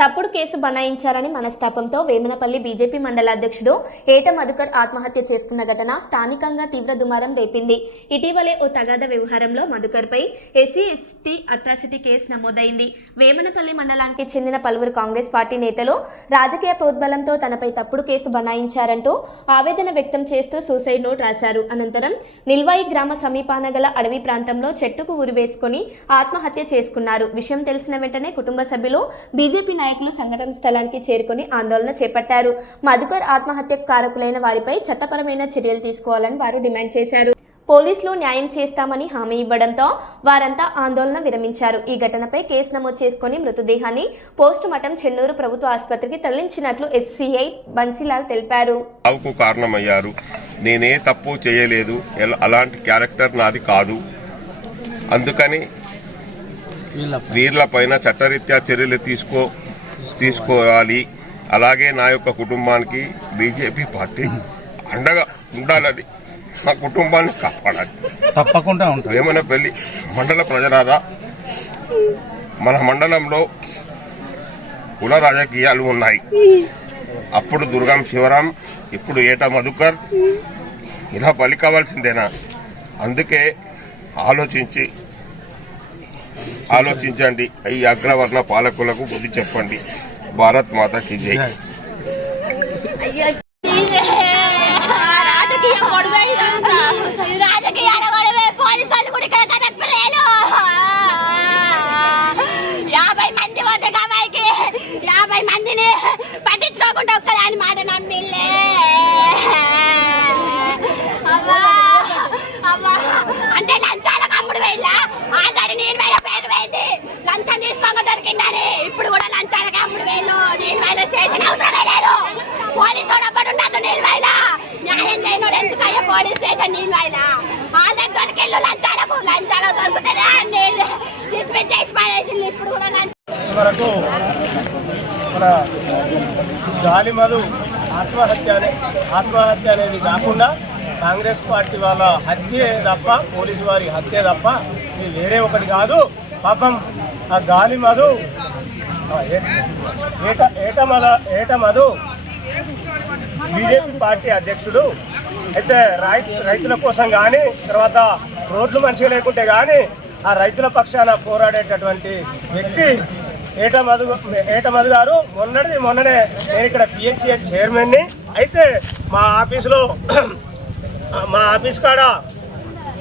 తప్పుడు కేసు బనాయించారని మనస్తాపంతో వేమనపల్లి బీజేపీ మండల అధ్యక్షుడు ఏట మధుకర్ ఆత్మహత్య చేసుకున్న ఘటన స్థానికంగా తీవ్ర దుమారం రేపింది. ఇటీవలే ఓ తగాద వ్యవహారంలో మధుకర్పై ఎస్సీ ఎస్టీ అట్రాసిటీ కేసు నమోదైంది. వేమనపల్లి మండలానికి చెందిన పలువురు కాంగ్రెస్ పార్టీ నేతలు రాజకీయ ప్రోద్బలంతో తనపై తప్పుడు కేసు బనాయించారంటూ ఆవేదన వ్యక్తం చేస్తూ సూసైడ్ నోట్ రాశారు. అనంతరం నిల్వాయి గ్రామ సమీపాన గల అడవి ప్రాంతంలో చెట్టుకు ఉరివేసుకొని ఆత్మహత్య చేసుకున్నారు. విషయం తెలిసిన వెంటనే కుటుంబ సభ్యులు బీజేపీ నాయకులు సంఘటన స్థలానికి చేరుకొని ఆందోళన చేపట్టారు. మధుకర్ ఆత్మహత్యకు కారకులైన వారిపై చట్టపరమైన చర్యలు తీసుకోవాలని వారు డిమాండ్ చేశారు. పోలీసులు న్యాయం చేస్తామని హామీ ఇవ్వడంతో వారంతా ఆందోళన విరమించారు. ఈ ఘటనపై కేసు నమోదు చేసుకుని మృతదేహాన్ని పోస్టు మార్టం చెన్నూరు ప్రభుత్వ ఆసుపత్రికి తరలించినట్లు ఎస్సీఐ బన్సీలాల్ తెలిపారు. కారణమయ్యారు. నేనే తప్పు చేయలేదు. ఎల- అలాంటి క్యారెక్టర్ నాది కాదు. అందుకని వీళ్ళపై వీళ్ళపైన చట్టరీత్యా చర్యలు తీసుకో తీసుకోవాలి. అలాగే నా యొక్క కుటుంబానికి బీజేపీ పార్టీ అండగా ఉండాలని మా కుటుంబాన్ని కాపాడాలి. తప్పకుండా ఉంటాయి వేమన పెళ్ళి మండల ప్రజలారా మన మండలంలో కుల రాజకీయాలు ఉన్నాయి. అప్పుడు దుర్గం శివరాం ఇప్పుడు ఏట మధుకర్ ఇలా పలికవలసిందేనా? అందుకే ఆలోచించి ఆలోచించండి. ఈ అగ్రవర్ణ పాలకులకు బుద్ధి చెప్పండి. భారత్ మాతాకి జై. యాభై మంది అమ్మాయికి యాభై మందిని పట్టించుకోకుండా ఒక్కదాని మాట నమ్మిల్లే అవ్వా అవ్వా అంటే లంచాలకు అమ్ముడు వెళ్ళ ఆల్రెడీ నేను వేల పేరు పోయింది లంచం తీసుకోక దొరికిందని ఇప్పుడు కూడా లంచాలకు అమ్ముడు వేలు నేను వేల స్టేషన్ అవసరమే లేదు పోలీసు అప్పుడు ఉండదు నిల్వైలా. న్యాయం లేనోడు ఎందుకు అయ్యా పోలీస్ స్టేషన్ నిల్వైలా? ఆల్రెడీ దొరికిళ్ళు లంచాలకు. లంచాలకు దొరుకుతాడా నేను డిస్మిస్ చేసి పడేసింది. ఇప్పుడు కూడా లంచం వరకు మన గాలి ఆత్మహత్య అనే ఆత్మహత్య అనేది కాకుండా కాంగ్రెస్ పార్టీ వాళ్ళ హత్యే తప్ప పోలీసు వారి హత్యే తప్ప ఇది వేరే ఒకటి కాదు. పాపం ఆ గాలి మధు ఏట ఏట మధ ఏట మధు బీజేపీ పార్టీ అధ్యక్షుడు అయితే రై రైతుల కోసం కానీ తర్వాత రోడ్లు మంచిగా లేకుంటే కానీ ఆ రైతుల పక్షాన పోరాడేటటువంటి వ్యక్తి ఏటమదు మధు గారు. మొన్నటిది మొన్ననే నేను ఇక్కడ పిహెచ్సిఎస్ చైర్మన్ని. అయితే మా ఆఫీసులో మా ఆఫీస్ కాడ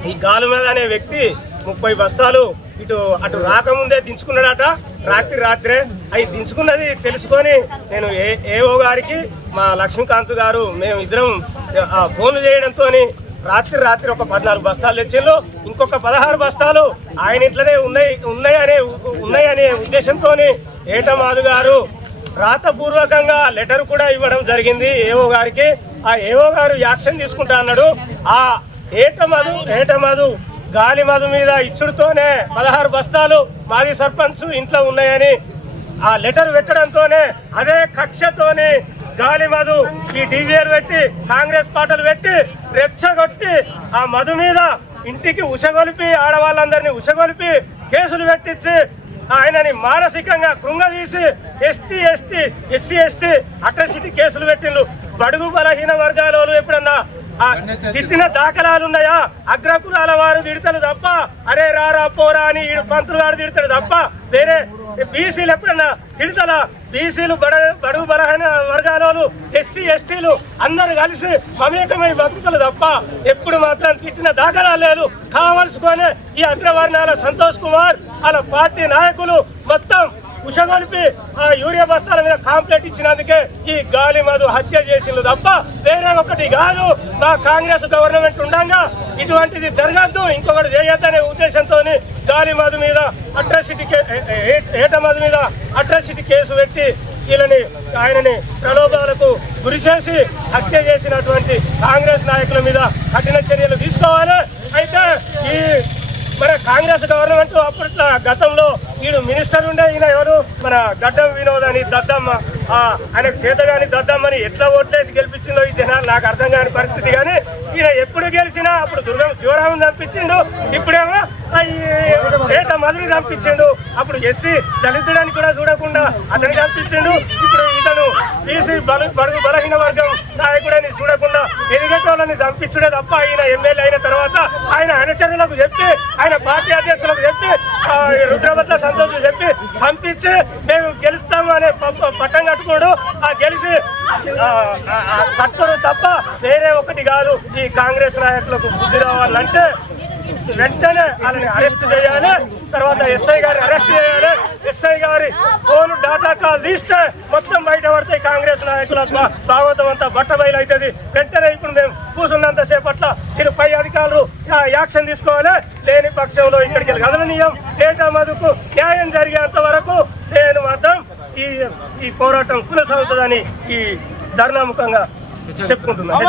ఈ గాలు మీద అనే వ్యక్తి ముప్పై బస్తాలు ఇటు అటు రాకముందే దించుకున్నాడట. రాత్రి రాత్రే. అవి దించుకున్నది తెలుసుకొని నేను ఏ ఏఓ గారికి మా లక్ష్మీకాంత్ గారు మేము ఇద్దరం ఆ, ఫోన్లు చేయడంతో రాత్రి రాత్రి ఒక పద్నాలుగు బస్తాలు తెచ్చిండ్రు. ఇంకొక పదహారు బస్తాలు ఆయన ఇంట్లోనే ఉన్నాయి ఉన్నాయనే ఉన్నాయనే ఉద్దేశంతో ఏటమాదు గారు రాతపూర్వకంగా లెటర్ కూడా ఇవ్వడం జరిగింది ఏఓ గారికి. ఆ ఏఓ గారు యాక్షన్ తీసుకుంటా అన్నాడు. ఆ ఏటమాధు ఏటమాధు గాలి మధు మీద ఇచ్చుడుతోనే పదహారు బస్తాలు మాజీ సర్పంచ్ ఇంట్లో ఉన్నాయని ఆ లెటర్ పెట్టడంతోనే అదే కక్షతోని గాలి మధు ఈ డీజేలు పెట్టి కాంగ్రెస్ పాటలు పెట్టి రెచ్చగొట్టి ఆ మధు మీద ఇంటికి ఉసగొలిపి ఆడవాళ్ళందరినీ ఉసగొలిపి కేసులు పెట్టించి ఆయనని మానసికంగా కృంగదీసి ST ST SC ST atrocity కేసులు పెట్టిండ్రు. బడుగు బలహీన వర్గాల వాళ్ళు ఎప్పుడన్నా తిట్టిన దాఖలాలు ఉన్నాయా అగ్రకులాల వారు తిడతారు తప్ప అరే రారా పోరా అని ఈడు పంతులు వాడు తిడతాడు తప్ప వేరే బీసీలు ఎప్పుడన్నా తిడతలా? బీసీలు బడ బడుగు బలహీన వర్గాల వాళ్ళు ఎస్సీ ఎస్టీలు అందరు కలిసి మమేకమై బతుకుతారు తప్ప ఎప్పుడు మాత్రం తిట్టిన దాఖలాలు లేదు కావలసుకొని ఈ అగ్రవర్ణాల సంతోష్ కుమార్ వాళ్ళ పార్టీ నాయకులు మొత్తం ఉషగొలిపి ఆ యూరియా బస్తాల మీద కాంప్లైంట్ ఇచ్చినందుకే ఈ గాలి మధు హత్య చేసిండు తప్ప వేరే ఒకటి కాదు. మా కాంగ్రెస్ గవర్నమెంట్ ఉండగా ఇటువంటిది జరగద్దు ఇంకొకటి చేయొద్దనే ఉద్దేశంతో గాలి మధు మీద అట్రాసిటీ కే- ఏట మధు మీద అట్రాసిటీ కేసు పెట్టి వీళ్ళని ఆయనని ప్రలోభాలకు గురి చేసి హత్య చేసినటువంటి కాంగ్రెస్ నాయకుల మీద కఠిన చర్యలు తీసుకోవాలి. అయితే ఈ మన కాంగ్రెస్ గవర్నమెంట్ అప్పట్లో గతంలో ఈయన మినిస్టర్ ఉండే ఈయన ఎవరు? మన గడ్డం వినోద్ అని దద్దమ్మ. ఆ, ఆయనకు చేతగాని దద్దమ్మని ఎట్లా ఓట్లేసి గెలిపించిందో ఈ జనాలు నాకు అర్థం కాని పరిస్థితి. కానీ ఈయన ఎప్పుడు గెలిచినా అప్పుడు దుర్గం శివరామన్ చంపించిండు. ఇప్పుడేమో పేట ఈ ఏట మధుని చంపించిండు. అప్పుడు ఎస్సీ దళితుడని కూడా చూడకుండా అతని చంపించిండు. ఇప్పుడు ఇతను బీసీ బలు బడుగు బలహీన వర్గం నాయకుడని చూడకుండా ఎదిగేటోళ్ళని చంపించుడే తప్ప ఆయన ఎమ్మెల్యే అయిన తర్వాత ఆయన అనుచరులకు చెప్పి ఆయన పార్టీ అధ్యక్షులకు చెప్పి రుద్రభట్ల సంతోష్ చెప్పి పంపించి మేము గెలుస్తాము అనే ప- పట్టం కట్టుకోడు ఆ గెలిచి ఆ, కట్టుకోడు తప్ప వేరే ఒకటి కాదు. ఈ కాంగ్రెస్ నాయకులకు బుద్ధి రావాలంటే వెంటనే వాళ్ళని అరెస్ట్ చేయాలి. తర్వాత ఎస్ఐ గారిని అరెస్ట్ చేయాలి. ఎస్ఐ గారి ఫోన్ డాటా కాల్ తీస్తే మొత్తం బయట పడతాయి కాంగ్రెస్ నాయకుల భాగవతం అంతా బట్ట బయలు అవుతుంది వెంటనే యాక్షన్ తీసుకోవాలి. లేని పక్షంలో ఇక్కడికి కదలనీయం. డేటా మదుకు న్యాయం జరిగేంత వరకు నేను మాత్రం ఈ ఈ పోరాటం కొనసాగుతుందని ఈ ధర్నాముఖంగా చెప్పుకుంటున్నాను.